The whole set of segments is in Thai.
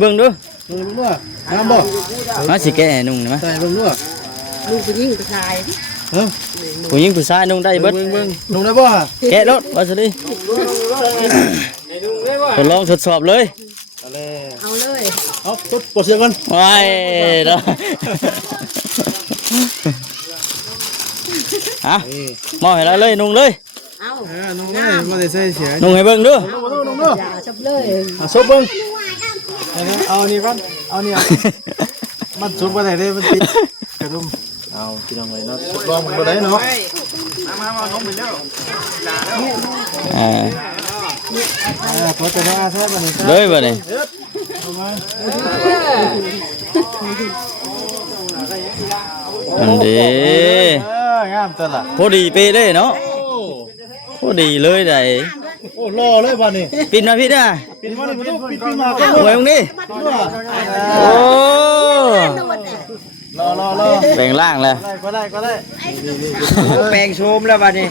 เบิ่งดู เบิ่งด้วยน้ำบ่ มาสิแกะนุ่งได้มั้ย ใส่เบิ่งด้วย ลูกไปยิงไปชาย ฮะ ผู้หญิงผู้ชายนุ่งได้เบิด เบิ่งนุ่งได้บ่ฮะ แกะรถว่าสิดิทดลองทดสอบเลย เอาเลย เอาเลย เอาตุ๊ดปลดเสียกัน ว้ายเนาะฮะมอบให้เราเลยนุ่งเลย เอา นุ่งเลยมาได้ใส่เสีย นุ่งให้เบิ่งดู นุ่งด้วย อย่าชับเลย ซบเบิ่งเอานี่ก่อนเอานี่มันซุบบ่ได้เด้มันติดกระดุมเอาพี่น้องเลยเนาะลองมันบ่ได้เนาะมาลงไปแล้ว พอจะได้แท้บัดนี้ เลยบ่นี่อันดี งามตัวละ พอดีเป๊ะเลยเนาะพอดีเลยได้ โอ้รอเลยบัดนี้ ปิดมาพี่นะ ปิดมานี่บ่ปิดมา หวยตรงนี้โอ้ รอ แบ่งล่างแล้ว ก็ได้ แบ่งโชมแล้วบัดนี้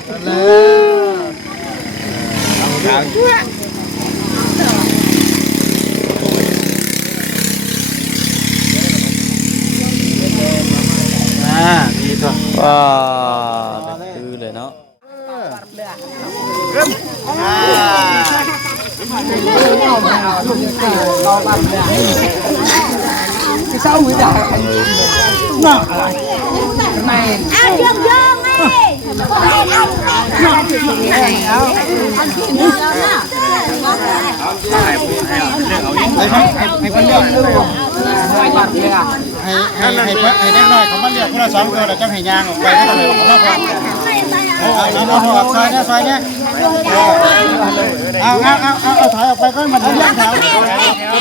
ดีตัว ว้าคือเลยเนาะ เศร้ามือจ่าน่าอะไรไม่ เอาเยอะๆไงเอา ให้คนเลือกให้เด็กน้อยเขามาเลือกคนละ2ตัวแล้วจังให้ย่างออกไปก็เลยมาพอเอาพอซอยเนี่ยเอาถอยออกไปก็มันเลี้ยง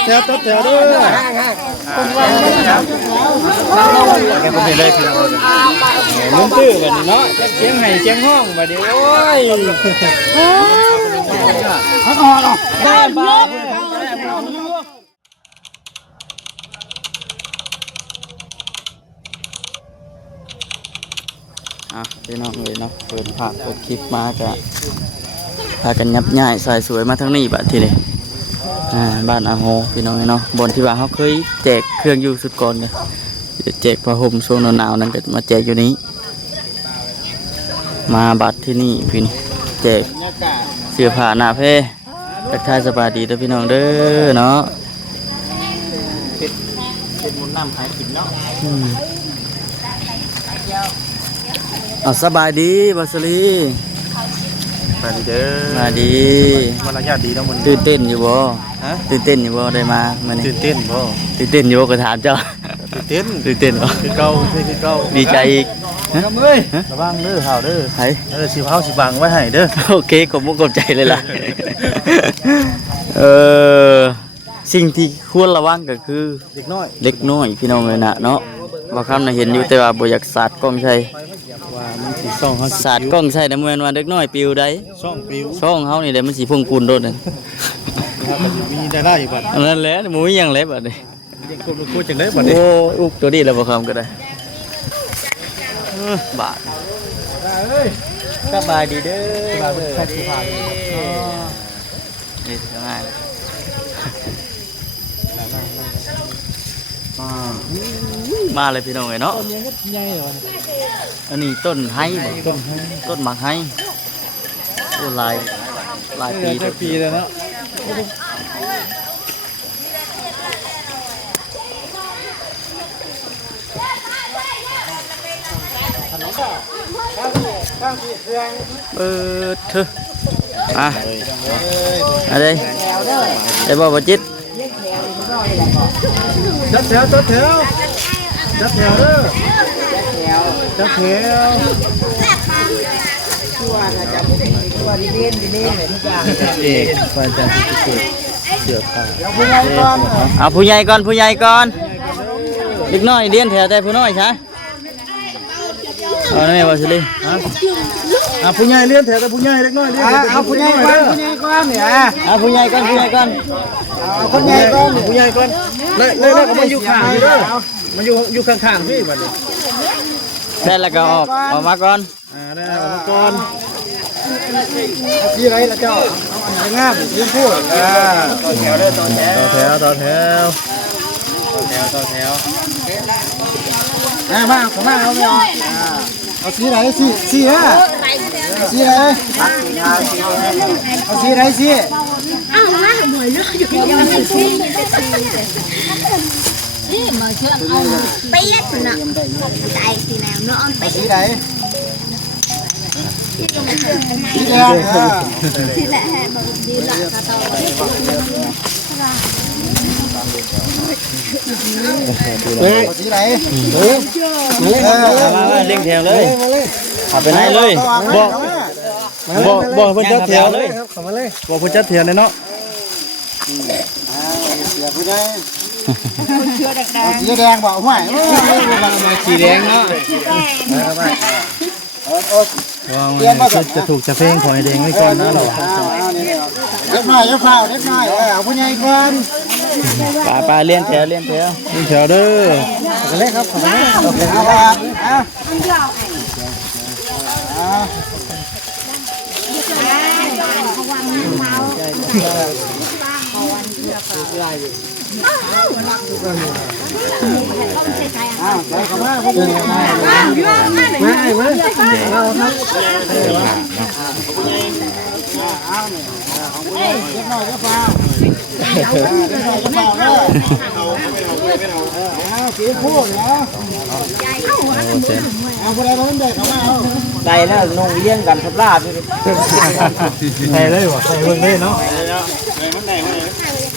แถวแถวด้วยแกก็ไม่เลยพี่น้อง ลุ้นตื้อบัดนี้เนาะเสียงไห้เสียงห้องบัดนี้โอ้ย ได้บ้าพี่น้องเลยเนาะเปิดภาพเปิดคลิปมาจะพากันยับย่ายสายสวยมาทั้งนี้บัดทีนี้บ้านอาโฮพี่น้องเนาะบนที่ว่าเขาเคยแจกเครื่องอยู่สุดก่อนเลยแจกผ้าห่มช่วงหนาวๆนั้นก็มาแจกอยู่นี้มาบัดที่นี่พี่นี่แจกเสื้อผ้าหน้าเพทักทายสบายดีเด้อพี่น้องเด้อเนาะ เป็นมุนน้ำหายกินเนาะ เอาสบายดีบัสลี มาดีเด้อ มาดี มารยาทดีเนาะมัน ตื่นเต้นอยู่บ่ ฮะ ตื่นเต้นอยู่บ่ได้มามื้อนี้ ตื่นเต้นบ่ ตื่นเต้นอยู่บ่ก็ถามเจ้า ตื่นเต้น ตื่นเต้นบ่ คือเก่าคือเก่า ดีใจอีกฮะ ระวังเด้อเฮาเด้อ ไผ สิเฮาสิบังไว้ให้เด้อ โอเคขอบมุกขอบใจเลยล่ะ สิ่งที่ควรระวังก็คือ เด็กน้อย เล็กน้อยพี่น้องเลยนะเนาะว่าคำน่ะเห็นอยู่แต่ว่าบ่อยากสาดกล้องใช่ ว่ามันสิซ่องเฮา สาดกล้องใช่แต่เมื่อว่าเล็กน้อยปิวได้ ซ่องปิว ช่องเฮานี่แหละมันสิพุ่งกุนโดดนั่น มันมีดาราอยู่บัด อันนั้นแหละหมูอีหยังเล็บบัดนี้ ยังกบกูจังได๋บัดนี้ โอ้อุกตัวนี้แล้วบ่คำก็ได้บาท เอ้ย สบายดีเด้อ สบายดีครับสบายดี นี่ง่ายเลยมาเลยพี่น้องเอ้ยเนาะ ใหญ่เหรอ อันนี้ต้นไห้บ่ต้นหมากไห้โอ้หลายปี ปีแล้วเนาะ เปิดเถอะอ่ะอะไรได้บ่บ่จิต จัดแถวเด้อจัดแถวตัวดีเล่นเลยทุกอย่าง เอกฟันจันทร์เกิดเสือขา เอาผู้ใหญ่ก่อนเล็กน้อยเรียนแถวแต่ผู้น้อยใช่เอาแม่บ่สิลิ ผู้ใหญ่เลี้ยงแถวแต่ผู้ใหญ่เล็กน้อยเลี้ยงเอาผู้ใหญ่ก่อนเนี่ย เอาผู้ใหญ่ก่อน เอาผู้ใหญ่ก่อนเลยก็มาอยู่ข้างนี่เด้อมาอยู่ข้างๆพี่บัดนี้ ได้แล้วก็ออกมาก่อน ได้ออกมาก่อนที่ไรล่ะเจ้า งามยิ้มพูดต่อแถวต่อแถวต่อแถวมาผมมาเอาไม่เอาสีไหนสีนะสีไหนเอาสีไหนสี อ้าวมาหมวยเนาะอยู่ยังไม่สินี่มาเชื่อเอาไปเล็ดน่ะใจสิแนวเนาะเอาไป สีไหนสีแดงสิแหละบ่ดีละก็ต้องสีไหนเลี้ยงแถวเลยเอาไปไหนเลยบอกเพิ่นจัดแถวเลยบอกเพิ่นจัดแถวเลยเนาะสีแดงบอกว่าสีแดงเนาะจะถูกจะเพลงของไอแดงไว้ก่อนนะเราเล็กน้อยเอาผู้ใหญ่ก่อน ปลาเลี้ยงแถวเลี้ยงแถวเด้อ เล็กครับได้แล้วนงเลี้ยงกันทับลาบใส่เลยวะใส่เบิ่งเลยเนาะ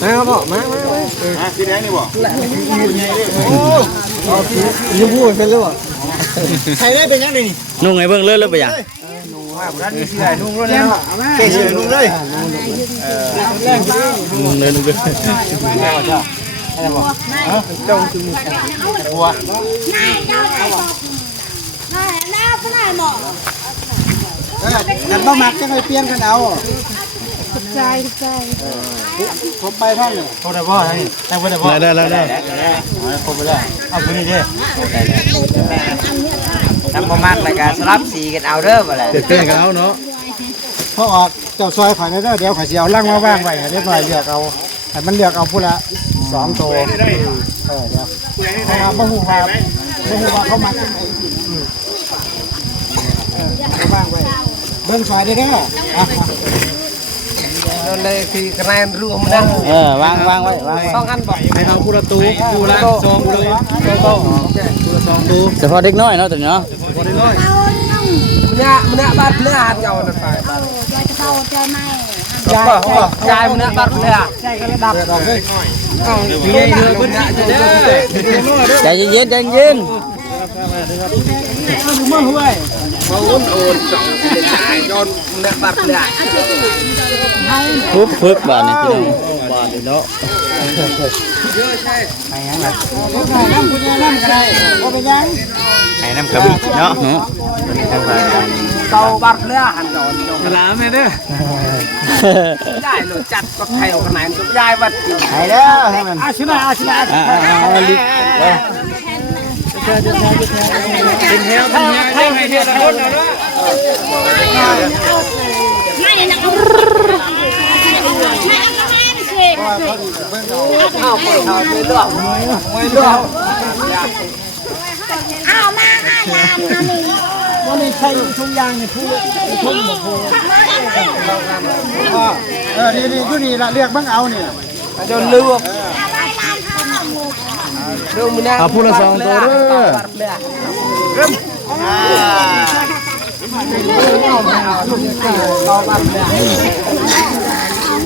มาบอกมาสีแดงนี่บอกยูพูดเป็นหรือเปล่าใส่ได้เป็นยังไงนี่นุ่งไงเบิ่งเลยไปยังนุ่งเลยเนาะเก๋นุ่งเลยนุ่งเลยอะไรบอกจงจุ่มบัวกันต้องมักจะให้เปลี่ยนกันเอาใจผมไปท่านเลยโคตรบ่อนี่แต่ไม่ได้บ่ได้ผมไปได้เอาคนนี้ดิทำประมาณรายการสลับสีกันเอาเด้อบ่แหละเต้นกันเอาเนาะพอออกเจ้าซอยข่อยในเด้อเดี๋ยวข่อยสิเอาล่างมาว่างไว้เรียบร้อยเลือกเอาแต่มันเลือกเอาผู้ละ2ตัวเดี๋ยวบ่ฮู้ว่าเขามาจังได๋ว่างไว้เบิ่งซอยได้เด้อนั่นเลยคือกระแนนรวมนั่นวางไว้ต้องอันบอกให้เอาผู้ละตู้ผู้ละ2ผู้ละ2ตู้เฉพาะเด็กน้อยเนาะตัวนี้เนาะมันบาดเลือดเก่านั่นไปใจมันบาดเลือดใจก็เลยดับใจเย็นมาอุ่นๆจ่องจะตายย้อนมันบาดเลือดฝึกบ้านนี่พี่น้องบ้านนี่เนาะไอ้ยังล่ะน้ำคุณน้ำก็ได้บ่เป็นยังไอ้น้ำกระบี่เนาะทางบ้านเก่าบาดเลือดหันดอนกระลาแม่เด้อได้เลยจัดก็ไทยขนาดยายบัดไอ้เด้อให้มันชิลาเป็นเฮียไทยไม่เฮียคนนะไม่นะเอาไปเอาไปเลือกไม่เลือกเอามาวันนี้ใช้ทุกอย่างนี่ทุ่งหมดนี่อยู่นี่ละเรียกบังเอาเนี่ยจนลืมดูมันนะพูดละ2ตัวเด้อ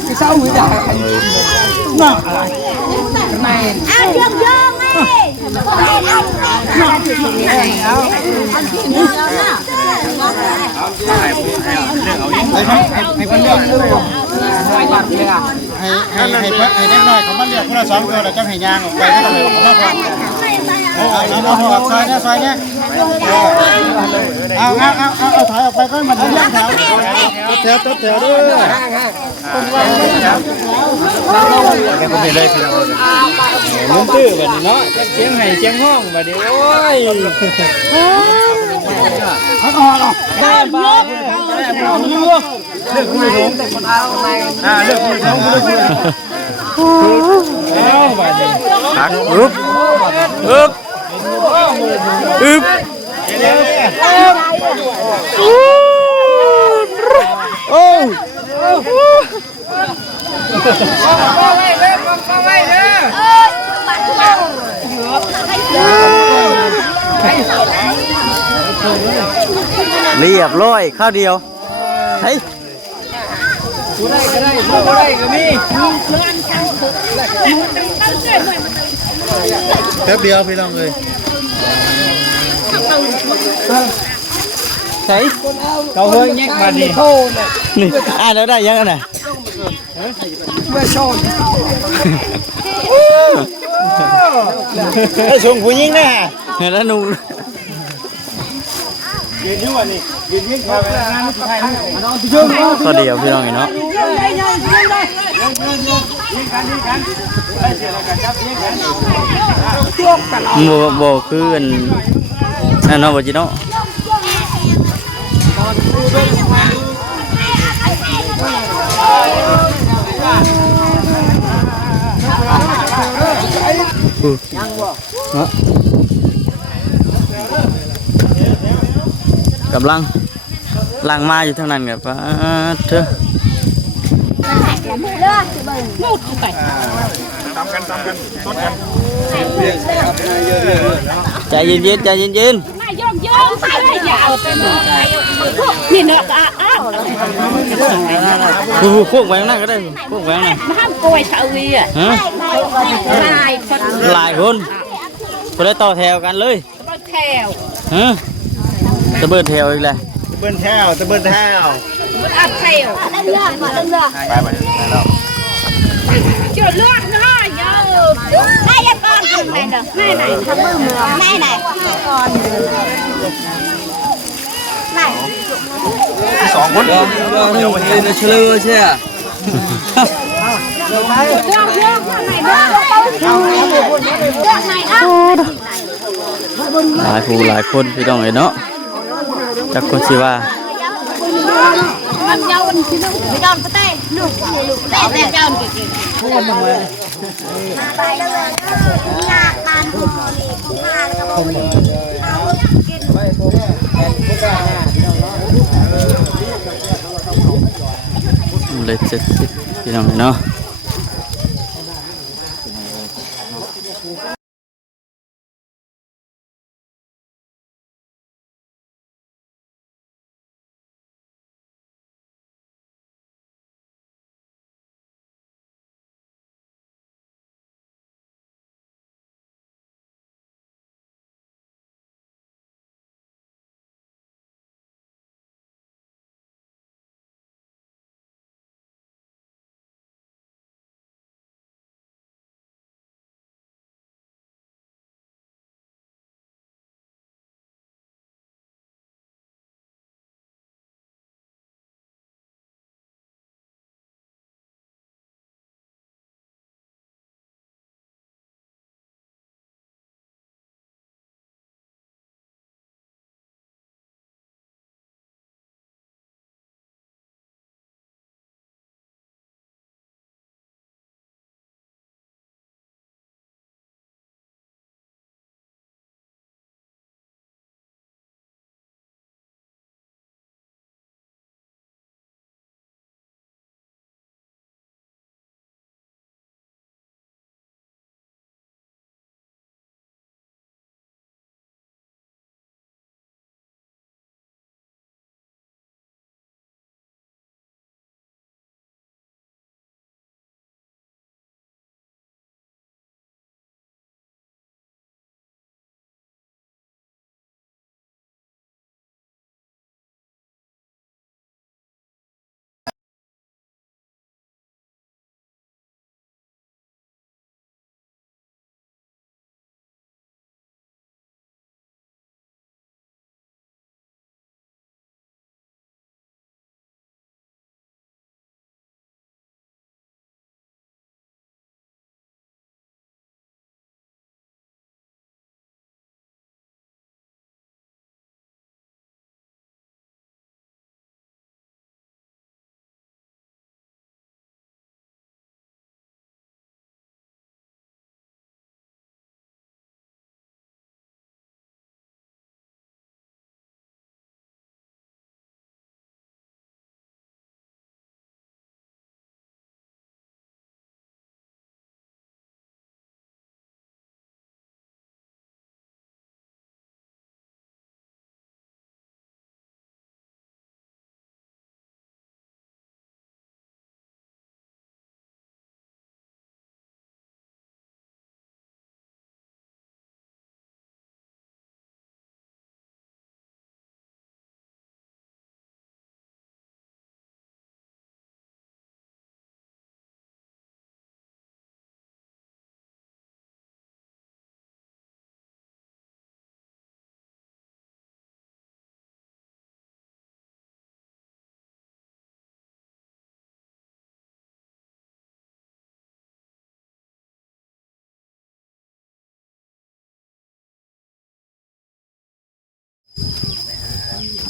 cái sao mới đã nào này ăn dương dương ấyให้คนเลือกให้เด็กน้อยเขามาเลือกคนละ2ตัวแล้วจังให้ย่างออกไปก็เลยมาฟังเอาซอยเนี่ยเอาถอยออกไปก็มันเลี้ยงแถวเด้อแกก็ไปเลยพี่น้องมึงตื้อบัดนี้เนาะเสียงไห้เสียงห้องบัดนี้โอ้ยเอาได้บ้า เลือกผู้หญิงเลือกผู้หญิงแล้วบาดนี้ หักอึ๊บอึ๊บอึ๊บโอ้ เรียบร้อยข้าวเดียวเฮ้ย แป๊บเดียวพี่น้องเลย ใช่ เขาเฮิงแยกบาดนี้ นี่อ่านแล้วได้ยังไงน่ะ ให้ส่งผู้หญิงนะ แล้วหนู ยืนอยู่นี่ยืนมาเป็นงานผู้ชายนี่ ข้าวเดียวพี่น้องเนาะโบคืออันนั่นเนาะบ่จิเนาะกำลังลังมาอยู่ทางนั้นกับป้าเธอใจเย็นๆใจเย็นๆ ไม่ยอมใส่เลยอย่าเอาเป็นนี่เนาะอ้าว พวกแหวงนั่นก็ได้พวกแหวงนั่น มาห้ามกล้วยชาววีอ่ะ ฮะ ลายคน หลายคนก็ได้ต่อแถวกันเลย รถแถว ฮะจะเบิดแถวอีกแล้ว ตะเบิ้นแท้วตะเบิ้นแท้ว อัดแถว ไปแล้ว จุดเลือดน้อยเยอะ ได้ยังก่อนคุณไหนเด้อไหนทำมือมือไหนก่อนไหน สองคน เฉลยใช่ไหม เลือกไหนเลือกเลือกไหนอ่ะ หลายผู้หลายคนพี่น้องเอ๋ยเนาะจากคนสิว่า มันยาวมันที่นึง ไม่ยอมก็ได้ลูกแต่ยอมเก่งไปเลยหน้าตาคุณคุณพาแล้วก็บอก เลยเสร็จพี่น้องเอ๋ยเนาะ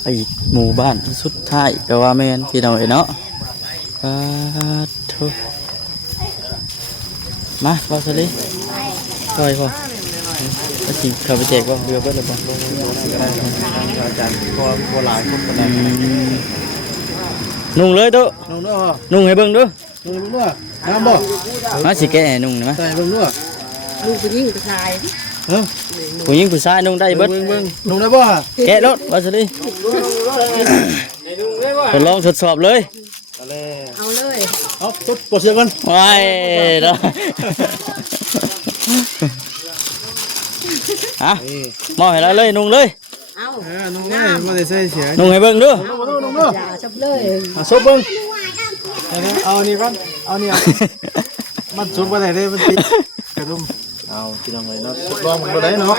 อีกหมู่บ้านสุดท้ายก็ว่าแม่นพี่น้องเอ้ยเนาะทุมาพอสลิซอยพอก็สิเข้าไปแจกบ่เรือเบิดแล้วบ่ อาจารย์พอหลายคนกันได้ นุ่งเลยตุ๊ นุ่งเด้อ นุ่งให้เบิ่งดู นุ่งเด้อน้ำบ่ มาสิแกะให้นุ่งได้มั้ย ใส่เบิ่งเด้อ ลูกไปยิงไปชาย ผู้หญิงผู้ชายนุ่งได้เบิด เบิ่งนุ่งได้บ่ แกะรถว่าสลิทดลองทดสอบเลย เอาเลย เอาตุ๊ดปลดเสื้อกัน ไว้เนาะฮะมอบให้เราเลยนุ่งเลย เอา นุ่งได้บ่ได้ใส่เสื้อ นุ่งให้เบิ่งดู นุ่งเด้อ อย่าจับเลย ซบเบิ่งเอานี่ก่อนเอานี่มันสุดบ่ได้เด้มันติดกระดุมเอาพี่น้องเลยเนาะสุดลองบ่ได้เนาะ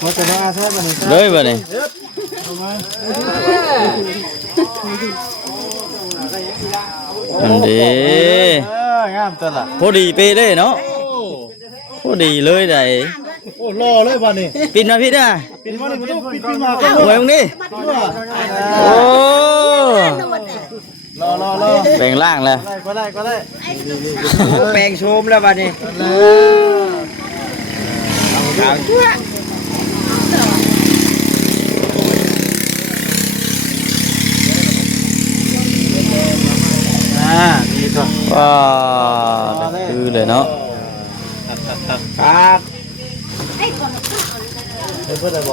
พอจะได้แท้บัดนี้ เลยบ่นี่อันดี งามตัวละ พอดีเป๊ะเลยเนาะพอดีเลยได้ โอ้รอเลยบัดนี้ ปิดมาพี่เด้อ ปิดมาเลยบ่ต้องปิดมา หวยมึงดิโอ้ รอ แบ่งล่างแล้ว ก็ได้ แบ่งโชมแล้วบัดนี้ดีตัว ว้าคือเลยเนาะ ครับเพิ่นได้บ่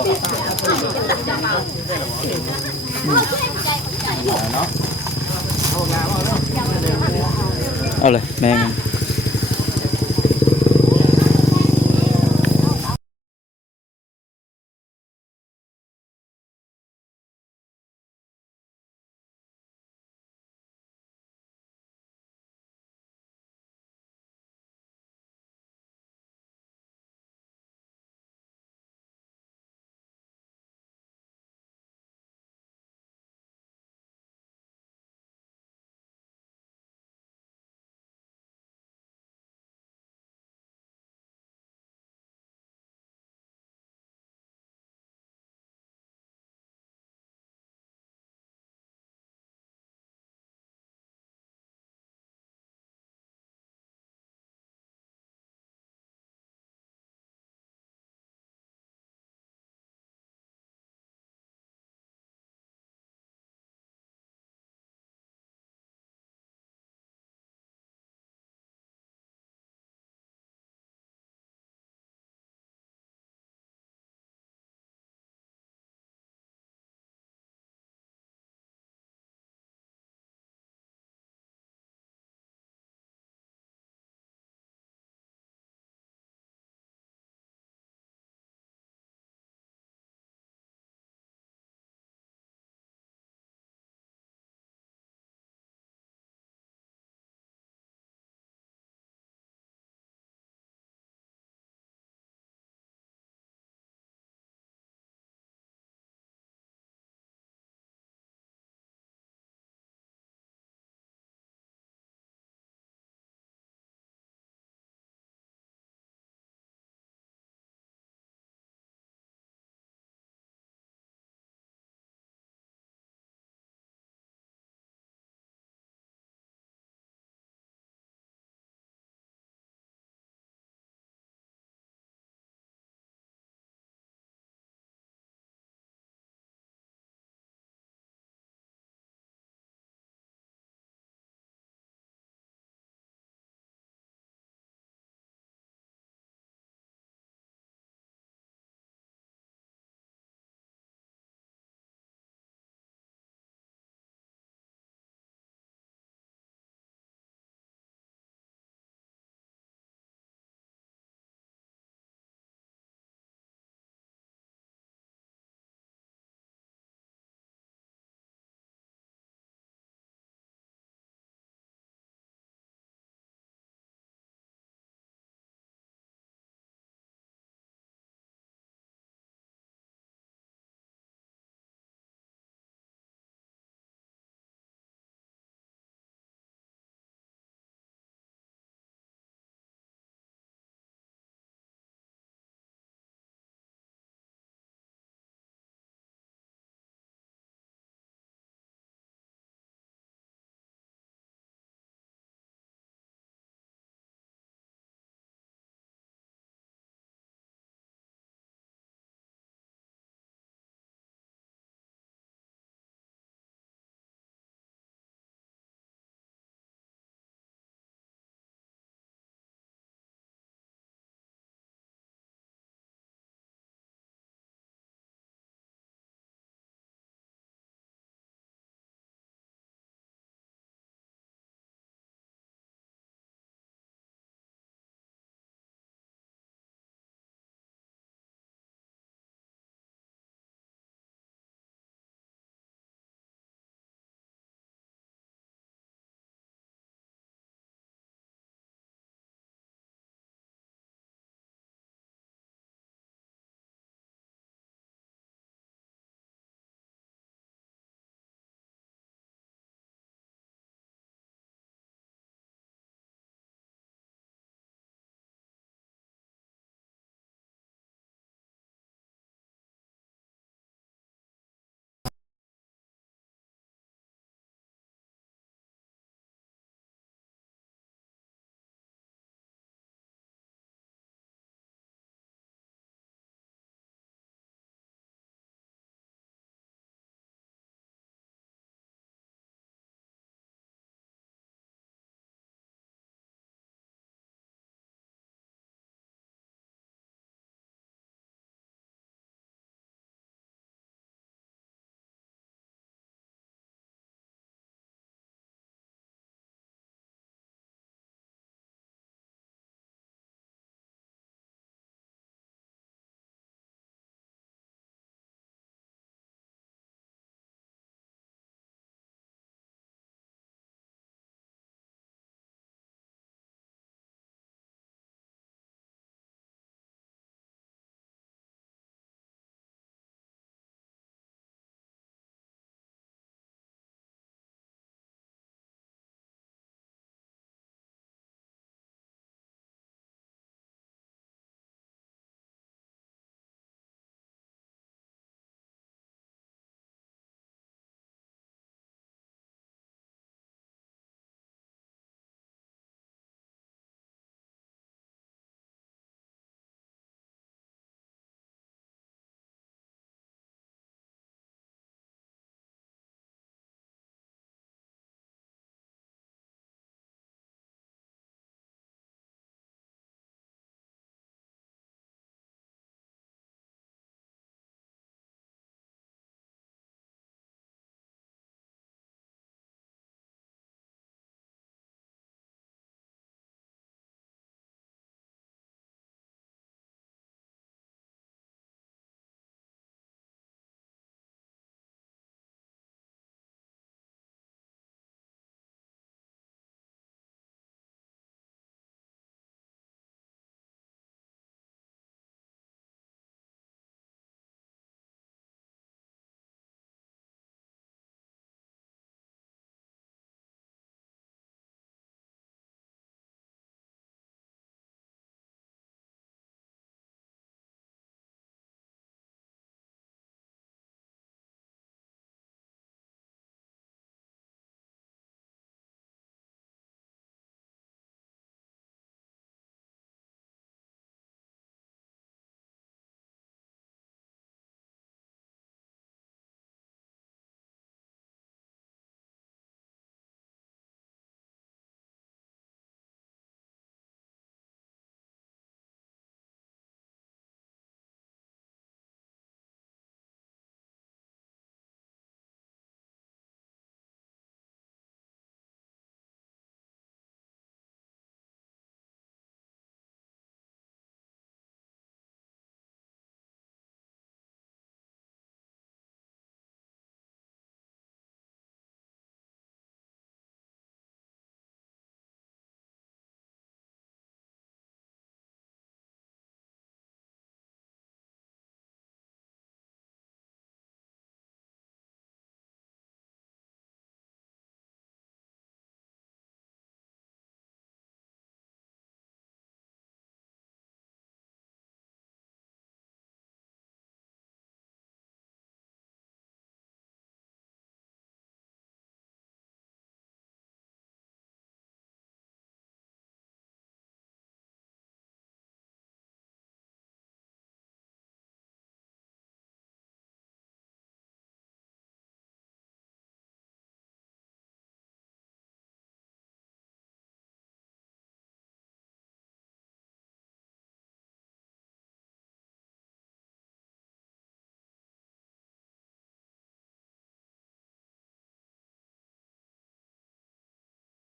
เอาเลยแม่ง